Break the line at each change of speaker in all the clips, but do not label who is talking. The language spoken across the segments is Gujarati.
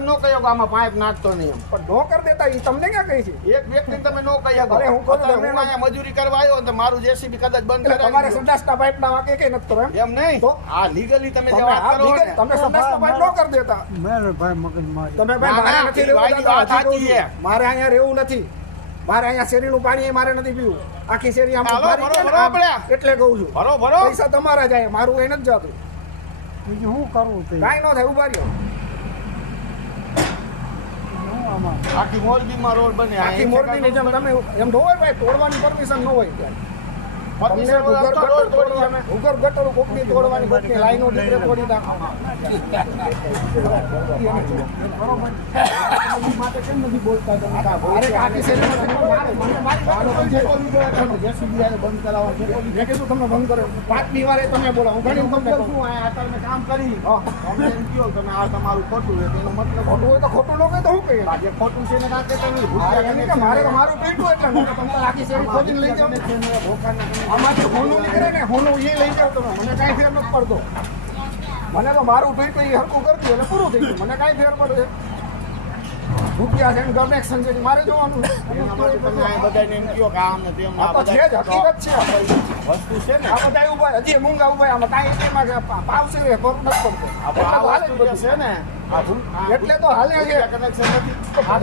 એમ નો કહ્યો કે આમાં પાઇપ નાખતો નહીં એમ.
પણ નો કરી દેતા એ તમને ક્યાં કહી છે?
એક વ્યક્તિ તમે નો કહી શકો
અરે હું કહું
તમે અહીંયા મજૂરી કરવા આવ્યો તો મારું જેસીબી કદાચ બંધ
કરે તમારે
કરાવી
પાઇપ ના વાકે કે નથી કરો એમ?
એમ નહીં.
તો?
આ લીગલી તમે જે વાત કરો
તમે સંડાસના પાઇપ નો કરી દેતા.
મેરે ભાઈ મગજ મારી.
તમે ભાઈ મારે નથી રહેવું
વાત સાચી
છે. મારે અહીંયા રહેવું નથી. મારે અહીંયા શેરીનું પાણી એ મારે નથી પીવું. આખી શેરી. એટલે કહું છું.
ભરો ભરો.
પૈસા તમારા જાય મારું એને જ જતું.
બીજું શું કરવું તે?
કાંઈ ન થાય ઊભા રહ્યો.
આમાં
આખી મોરબીમાં રોડ બને
આખી મોરબીની જેમ તમે એમ ન હોય ભાઈ તોડવાની પરમિશન ન હોય ત્યાં
તો
ગટર કોકની તોડવાની કોકની લાઈનો દીકરે તોડી નાખો. માટે કેમ નથી બોલતા તમે? મારે કે આખી શેરીમાં તમે મારે- મને મારી ગાળો પણ છે. JCB આને બંધ કરાવવા છે. મેં કીધું તમે બંધ કરો પાંચમી વારે તમે બોલા હું ઘણી તમને કહું.
આ અત્યારે મેં કામ કરી. તમે એમ કહો તમે આ તમારું ખોટું છે તેનો મતલબ
ખોટું હોય તો ખોટું લોકો તો હું કહીએ
આ જે ખોટું છે એને નાખે તમે
મારે મારું પેટું એટલે તમારે આખી શેરી ખોદીને લઈ જાઓ ને. આમાંથી હોનું નીકળે ને હોનું એ લઈ જાઓ તમે. મને કાંઈ ફેર નથી પડતો. મને તો મારું પેટું એ હરકું કરી દો એટલે પૂરું થઈ ગયું. મને કાંઈ ફેર પડે. રૂપિયા છે ને છે મારે જોવાનું
બધાને એમ
આ છે જ હકીકત છે.
વસ્તુ છે ને.
આ બધા ઊભા હજી મૂંગા ઊભા આમાં કાંઈ એમાં પાવશે ફરક નથી પડતો.
આ
તો
વસ્તુ છે ને
એટલે તો હાલે છે.
કનેક્શન નથી.
આ?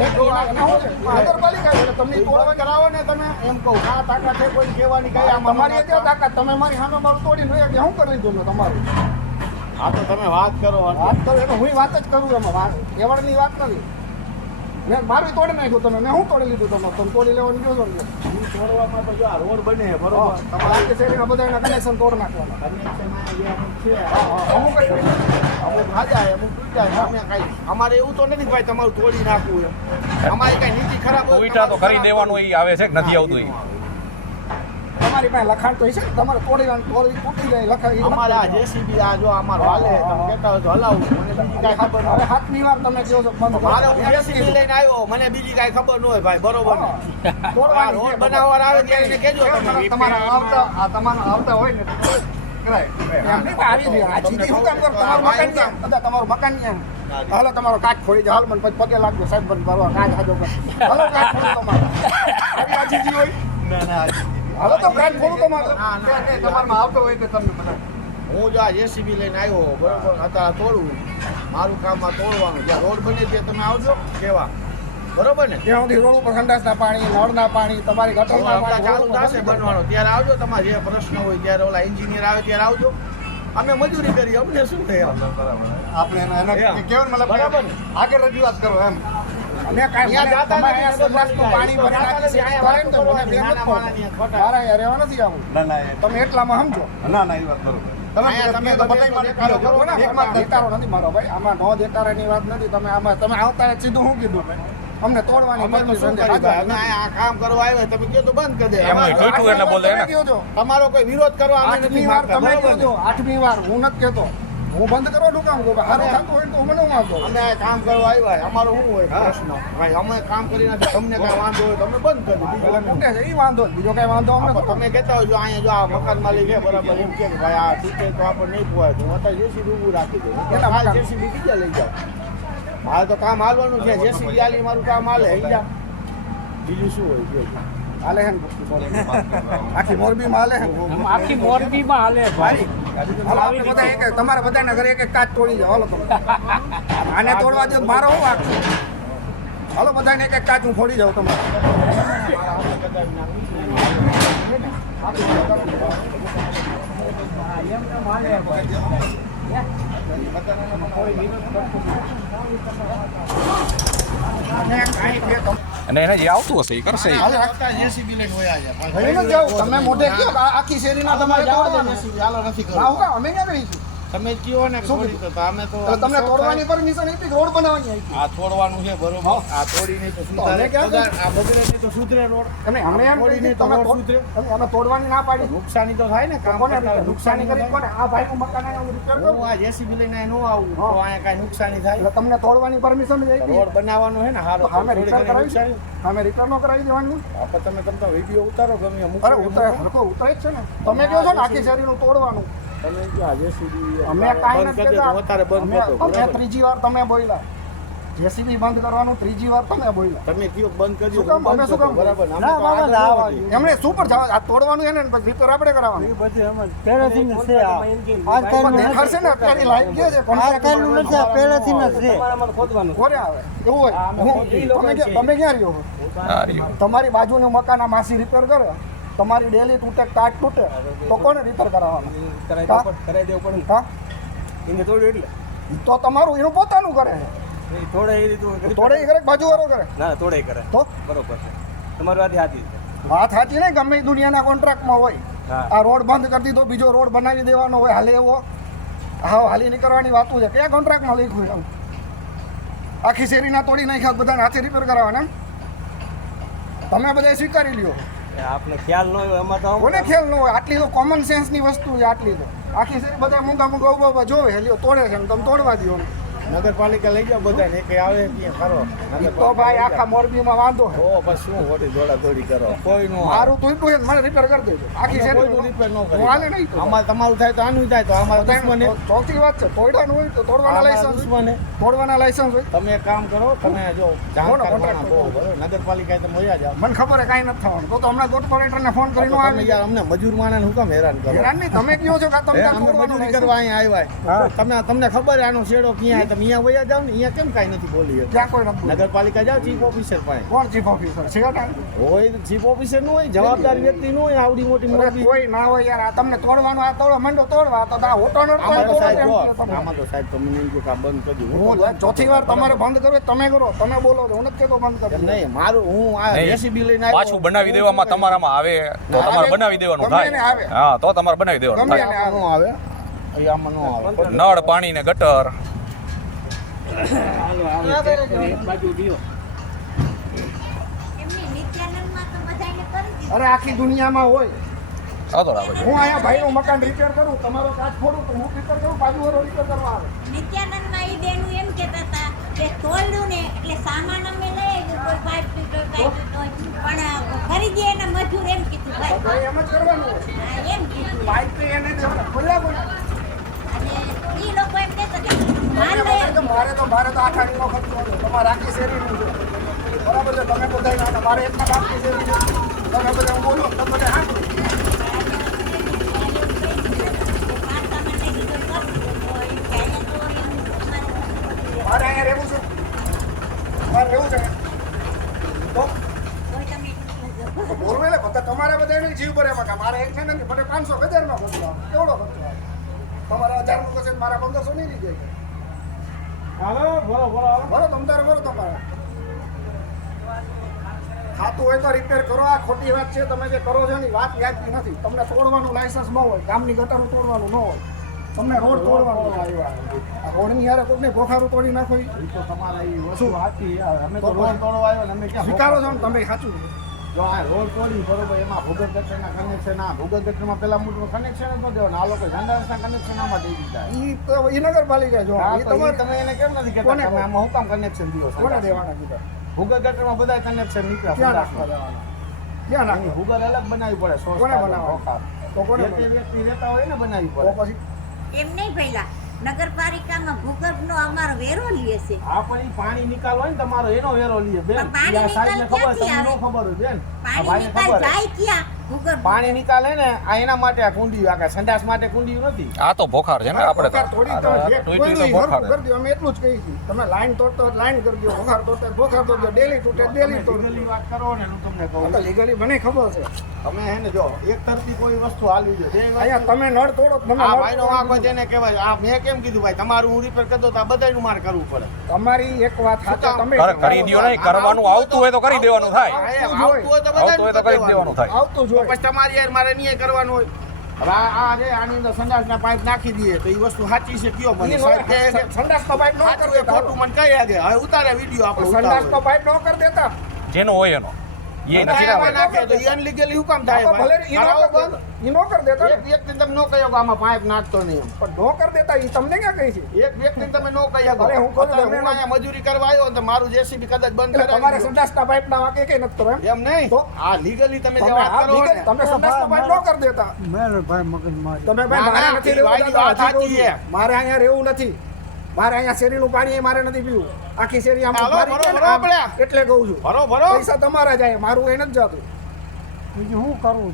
નગરપાલિકા એટલે તમને
તોડવા કરાવો ને તમે. એમ કહો આ તાકાત છે કોઈ કહેવાની કઈ આમાં
તમારી અત્યારે તાકાત તમે મારી સામે મારું તોડીને વહી ગયા. શું કરી લીધું તમારું.
આ તો તમે વાત કરો
વાત કરો એટલે હું વાત જ કરું એમાં. વાત એવડની વાત નથી મેં મારું તોડી નાખ્યું તમે. મેં શું તોડી લીધું તમે તમે તોડી લેવાનું કહો છો ને
તોડવામાં તો જો આ રોડ બને બરોબર.
તમારે શેરીના બધાના કનેક્શન તોડ નાખવાના.
અમુક છે.
હા, હા, અમુક નહીં.
અમુક ખાજાય અમુક તૂટાય અમે કાંઈ. અમારે એવું તો નથી ભાઈ તમારું તોડી નાખવું એમ. અમારી કઈ નીતિ ખરાબ હોય
તો કરી દેવાનું એ આવે છે કે નથી આવતું એ
તમારી પાસે લખાણ તો છે તમારે તોડી તોડી તૂટી જાય લખાણ
અમારે આ જેસીબી આ જો અમાર હાલે તમે કહેતા હોય તો હલાવું. મને બીજી કાંઈ ખબર ન
હવે હાથની વાર તમે કહો છો બંધ
મારે હું જેસીબી લઈને આવ્યો મને બીજી કાંઈ ખબર ન હોય ભાઈ બરોબર ને? આ રોડ બનાવવા આવે ત્યારે એને કહેજો તમે.
તમારા આવતા આ તમારા આવતા હોય ને કામ તમારું મકાન ક્યાં હાલો તમારો કાચ ખોડી જાય હાલ મને પછી પગે લાગજો. સાહેબ બંધ કરવા કાચ હાજો હાલો કાચ ખોડી તમારો. આવી હોય? ના હોય હાલો તો કાચ ફોડું તમારું. તમારામાં આવતો હોય તો તમને બધા
હું જો આ જેસીબી લઈને આવ્યો બરોબર? અત્યારે તોડવું. મારું કામ આ તોડવાનું. જ્યાં રોડ બને ત્યાં તમે આવજો કેવા? બરોબર ને?
ત્યાં સુધી રોડ ઉપર સંડાસના પાણી નળના પાણી તમારી ગટરના
હમણાં ચાલુ થશે બનવાનો. ત્યારે આવજો તમારે જે પ્રશ્ન હોય ત્યારે ઓલા એન્જિનિયર આવે ત્યારે આવજો. અમે મજૂરી કરી અમને શું કહે
આપણે એના એના કેવું મતલબ
બરાબર ને?
આગળ રજૂઆત કરો એમ. અમે કાંઈ પાણી ભરી નાખી છે,
અહીંયા
કરે તો મને
કરવાની,
નથી.
ખોટા.
મારા અહીંયા રહેવા નથી આવું.
ના ના
તમે એટલામાં સમજો.
ના ના એ વાત બરોબર. તમે
અહીંયા તમે
તમે તો
બધે
બધાય માટે
દેખાડો
કરો
કરો ને,
ને.
એકમાં દેકારો નથી મારો ભાઈ. આમાં નો દેકારાની વાત નથી. તમે આમાં તમે આવતા સીધું શું કીધું? અમને તોડવાની
કામ કરવા આવ્યા તમે કહો બંધ કરી દે.
એટલે બોલે
કહો છો.
તમારો કોઈ વિરોધ કરવા
આઠમી વાર તમે આઠમી વાર હું નથી કહેતો. હું બંધ કરો શું કામ કહું સારું થતું હોય તો મને હું વાંધો
અમે આ કામ કરવા આવ્યા અમારો શું હોય પ્રશ્ન? ભાઈ અમે કામ કરી નથી તમને કઈ વાંધો હોય તો અમે બંધ કરી
એ વાંધો જ. બીજો કઈ વાંધો અમને
તમે કહેતા હોય જો અહીંયા જો આ મકાન માલિક છે બરાબર એમ કે ભાઈ આ તૂટે તો આપણે નહીં પોવાય તો અત્યારે જેસીબી ઊભું રાખી દઉં.
એટલે
હાલ
જેસી
જેસીબી બીજા લઈ જાઓ મારે તો કામ હાલવાનું છે. જેસીબી આલી મારું કામ હાલે. અહીં જા બીજું શું હોય? કયો?
હાલે હે આખી મોરબીમાં હાલે?
આખી મોરબીમાં હાલે ભાઈ.
તમારા બધાના ઘરે એક એક કાચ તોડી જાઓ હાલો આને તોડવા દો, મારો શું વાંક હાલો, બધાને એક એક કાચ હું ફોડી જાઉં તમારે કાંઈ કે
અને એને જે આવતું હશે એ કરશે.
તમે મોઢે આખી શેરીના તમારે
જવા દે હાલો નથી કરવું.
અમે ક્યાં રહીશું
તમે કયો ને થોડી તો અમે તો
તમને તોડવાની પરમિશન આપી રોડ બનાવવાની આપી?
આ તોડવાનું છે બરોબર. આ તોડી નહીં તો સુધારે આ બગડે નહીં તો સુધરે રોડ.
તમે અમે એમ
તોડી નહીં તો
તમે
સુધરે.
તમે અમે તોડવાની ના પાડી.
નુકસાની તો થાય ને કામ
નુકસાની કરી? કોને? આ ભાઈનું મકાન આવું રિપેર કરું.
આ જેસીબી લઈને નો આવું. તો અહીંયા કાંઈ નુકસાની થાય.
તમને તોડવાની પરમિશન જ આપી.
રોડ બનાવવાનો છે ને હારો
અમે રિપેર કરાવી. અમે રિપેર નો કરાવી દેવાનું.
તમે તમે તો વીડિયો ઉતારો ગમે
અરે ઉતરે હરકો ઉતરે જ છે ને. તમે કહો છો ને આખી શેરીનું તોડવાનું.
તમે જો આ JCB
અમે કાંઈ નથી
કરી દો તો
કહેતા
અત્યારે બંધ
અમે- અમે ત્રીજી વાર તમે બોલ્યા. જેસીબી બંધ કરવાનું ત્રીજી વાર તમે બોલ્યા.
તમે કયો બંધ કરજો
કામ? અમે શું કામ?
બરાબર
ના, બાબા, ના,
ન.
આવા
વધીએ.
એમણે શું પર જવા આ તોડવાનું છે ને પછી રિપેર આપણે
એ બધું એમ જ. પહેલેથી જ છે આ.
પણ દેખાડશે ને અત્યારે લાઈવ કે છે
આજકાલનું નથી આ પહેલેથી જ છે
કોને આવે? એવું હોય. તમે ક્યાં- તમે ક્યાં રહ્યો? છો?
આ રહ્યો.
તમારી બાજુનું મકાન આ માસી રિપેર કરે? તમારી ડેલી તૂટે કાટ તૂટે તો કોને રિપેર કરાવવાનું? હા? એટલે. તો તમારું એનું પોતાનું કરે તોડે એ કરે બાજુ બાજુવાળો કરે.
ના થોડે કરે.
તો?
બરોબર છે. તમારી વાત સાચી છે.
વાત સાચી નહીં ગમે દુનિયાના કોન્ટ્રાક્ટમાં હોય. આ રોડ બંધ કરી દીધો બીજો રોડ બનાવી દેવાનો હોય હાલે એવો. હા હાલી નીકળવાની વાતું છે. કયા કોન્ટ્રાક્ટમાં લખ્યું છે આવું? આખી શેરીના તોડી નાખ્યા બધાને હાથે રિપેર કરાવવાના તમે બધા સ્વીકારી લ્યો.
આપને ખ્યાલ ન હોય, એમાં તો
કોને ખ્યાલ ન હોય? આટલી તો કોમન સેન્સની વસ્તુ છે, આટલી તો. આખી બધા મૂંગા મૂંગા ઊભા જોવે હેલ્યો તોડે છે તમે તોડવા દો ને.
નગરપાલિકા લઈ જાઓ બધાને કે આવે ત્યાં કરો
તો ભાઈ આખા મોરબીમાં વાંધો છે.
ઓ બસ શું ખોટી દોડા દોડી કરો? કોઈ નું
મારું. તું પૂછે મને રિપેર કરી દેજો. આખી
કોઈ
શેરી
રિપેર ન
કરે. હાલે નહીં તો.
અમારે તમારું થાય તો આનું થાય તો અમાર દુશ્મને
ચોથી વાત છે તોડવાનું હોય તો તોડવાના લાયસન્સ
દુશ્મને
તોડવાના લાયસન્સ હોય.
તમે એક કામ કરો તમે જો જાણ કરવાના બહુ નગરપાલિકાએ તો મળ્યા જાવ
મને ખબર હે કાંઈ નથી થવાનું. તો તો હમણાં કોર્પોરેટરને ફોન કરીને
તમે
આવી
યાર અમને મજૂર માણસ હું કામ હેરાન કરો?
હેરાન નહીં તમે કયો છો કે તોડવાનું
મજૂરી કરવા અહીંયા આવ્યા. તમે તમને ખબર આનો શેડો ક્યાં તમે અહીંયા વયા જાવ ને અહીંયા કેમ કાંઈ નથી બોલી
ત્યાં કોઈ નથી
નગરપાલિકા જાવ ચીફ ઓફિસર પાસે.
કોણ ચીફ ઓફિસર છે
હોય ચીફ ઓફિસરનું હોય જવાબદાર વ્યક્તિ નું હોય આવડી મોટી મોટી.
કોઈ ના હોય યાર આ તમને તોડવાનું આ તોડો મંડો તોડવા તો આ હોટો નો
આમાં તો
તોડો
સાહેબ તમને એમ કે આ બંધ કરજો હું
ચોથી વાર તમારે બંધ કરવું તમે કરો તમે બોલો હું નથી કેતો બંધ કરો
નહીં મારું હું આ રેસીપી લઈને આવ્યો.
પાછું બનાવી દેવામાં તમારામાં આવે તો તમારે બનાવી દેવાનું. થાય. હા તો તમારે બનાવી દેવાનું થાય.
આવે.
નળ પાણી ને ગટર.
અરે આખી દુનિયામાં હોય. હું અહીંયા ભાઈનું મકાન રિપેર કરું તમારો કાચ ફોડું તો હું રિપેર કરું બાજુવાળો રિપેર કરવા આવે.
નિત્યાનંદમાં ઈ બેનું એમ કહેતા હતા કે તોડ્યું ને એટલે સામાન અમે લઈ આવ્યું, કોઈ પાઇપ કાંઈ પણ ખરીદી એના મજૂર એમ કીધું ભાઈ
ભાઈ એમ જ કરવાનું હોય.
એમ કીધું.
પાઇપ તો એને દેવાના. ખુલ્લા બોલ.
અને ઈ લોકો એમ કહેતા કે માલ લઈ
મારે તો મારે તો આઠ તો આઠાણીનો ખર્ચો છે. તમારે આખી શેરીનું છે. બરાબર છે? તમે બધા નાના. મારે એકના બાપની શેરી છે. તમે બધા હું બોલો? તમે બધા હા મારે અહીંયા રહેવું છે. મારે રહેવું છે તો? બોલવે ને બધા તમારે બધા એને જીવ પર એમાં. કે મારે એક છે ને મને પાંચસો હજારમાં ખર્ચો. કેવડો ખર્ચો તમારે હજારનો થશે મારા પંદરસો નહીં લીધે.
હાલો બોલો બોલો.
બરો તમ તારે તમારે ખાતું હોય તો રિપેર કરો. આ ખોટી વાત છે. તમે જે કરો છો ને વાત વ્યાજબી નથી. તમને તોડવાનું લાયસન્સ ન હોય ગામની ગટર તોડવાનું ન હોય. તમને રોડ તોડવાનું આવ્યો રોડની યારે કોઈને ભોખારું તોડી નાખો
તો તમારા એ વસ્તુ વાત અમે તો રોડ તોડવા આવ્યો અમે
સ્વીકારો છો ને તમે સાચું.
જો આ રોડ તોડી બરોબર એમાં ભૂગર્ભ ગટરના કનેક્શન આ ભૂગર્ભ ગટરમાં પેલા મોટું કનેક્શન જ ન દેવાનું આ લોકો જનરલ્સના કનેક્શન આમાં દઈ દીધા.
ઈ તો ઈ નગરપાલિકા જો
તમે એને કેમ નથી કહેતા તમે આમાં હું કામ કનેક્શન દીધો
કોને દેવાના કીધા?
ભૂગર્ભ ગટરમાં બધા કનેક્શન નીકળ્યા
ક્યાં
ભૂગર્ભ અલગ બનાવવી પડે સો
કોને
સ્ટાર,
તો કોને
વ્યક્તિ રહેતા હોય ને બનાવવી
તો
પડે.
પછી?
એમ નહીં પહેલા નગરપાલિકામાં ભૂગર્ભનો અમારો વેરો લે છે.
આ પણ પાણી નિકાલ હોય ને તમારો એનો વેરો લે. બેન
પણ નિકાલ ક્યાંથી
આવે? ખબર હોય બેન.
પાણી નિકાલ જાય ક્યાં?
પાણી નીકાળે ને આ એના માટે આ કુંડિયું આ સંડાસ માટે કુંડિયું નથી.
આ તો ભોખાર છે ને આપણે તો.
થોડી
તો
અમે એટલું જ કહી છીએ. તમે લાઈન તોડતો લાઈન કરી દો ભોખાર તોડતો ભોખાર તોડતો ડેલી તૂટે ડેલી તોડજો
લીગલી વાત કરો ને હું તમને કહું.
તો લીગલી મને ખબર છે.
તમે હે ને જો એક તરફી કોઈ વસ્તુ હાલવી જોઈએ.
અહીંયા તમે નળ તોડો તો તમે
આ ભાઈનો વાંકો તેને કહેવાય. આ મેં કેમ કીધું ભાઈ? તમારું હું રિપેર કરતો તો આ બધાયનું માર કરવું પડે.
તમારી એક વાત સાચા તમે
કરી દો નહીં કરવાનું આવતું હોય તો કરી દેવાનું થાય.
આવતું હોય તો
આવતું હોય તો કરી દેવાનું થાય.
આવતું
તો પછી તમારી યાર મારે નહીં કરવાનું હોય. હવે આ રે આની અંદર સંડાસના પાઇપ નાખી દઈએ તો એ વસ્તુ સાચી છે કયો મને?
સંડાસનો પાઇપ નો કરી
કે ખોટું મને કહી આગે. હવે ઉતારે વીડિયો આપણે
સંડાસનો. પાઇપ ન કરી દેતા.
જેનો હોય એનો. એ નથી
એમાં
લાવે
તો ઈ unlegally કામ થાય
ભલે
ભાઈ?
ઈ નો
કરાવો
દેતા. ઈ નો કરી દેતા
એક વ્યક્તિ તમે નો કહ્યો કે આમાં પાઇપ નાખતો નહીં
પણ નો કર દેતા ઈ તમને ક્યાં કહી છે?
એક તમે નો
અરે હું કહું
અહીંયા મજૂરી કરવા આવ્યો તો મારું જેસીબી કદાચ બંધ
એટલે તમારે સંડાસના પાઇપ ના વાંકે કઈ નથી કરો એમ.
નહીં.
તો?
આ લીગલી તમે જે
તમે
વાત કરો
તમે સંડાસનો પાઇપ નો કરી દેતા.
મેં ભાઈ મગજ મારી.
તમે ભાઈ મારે
ના,
નથી રહેવું. મારે અહીંયા રહેવું નથી. મારે અહીંયા શેરીનું પાણી મારે નથી પીવું. આખી શેરી આમ. એટલે કહું છું.
ભરો ભરો.
પૈસા તમારા જાય મારું એને જ જતું.
બીજું શું કરવું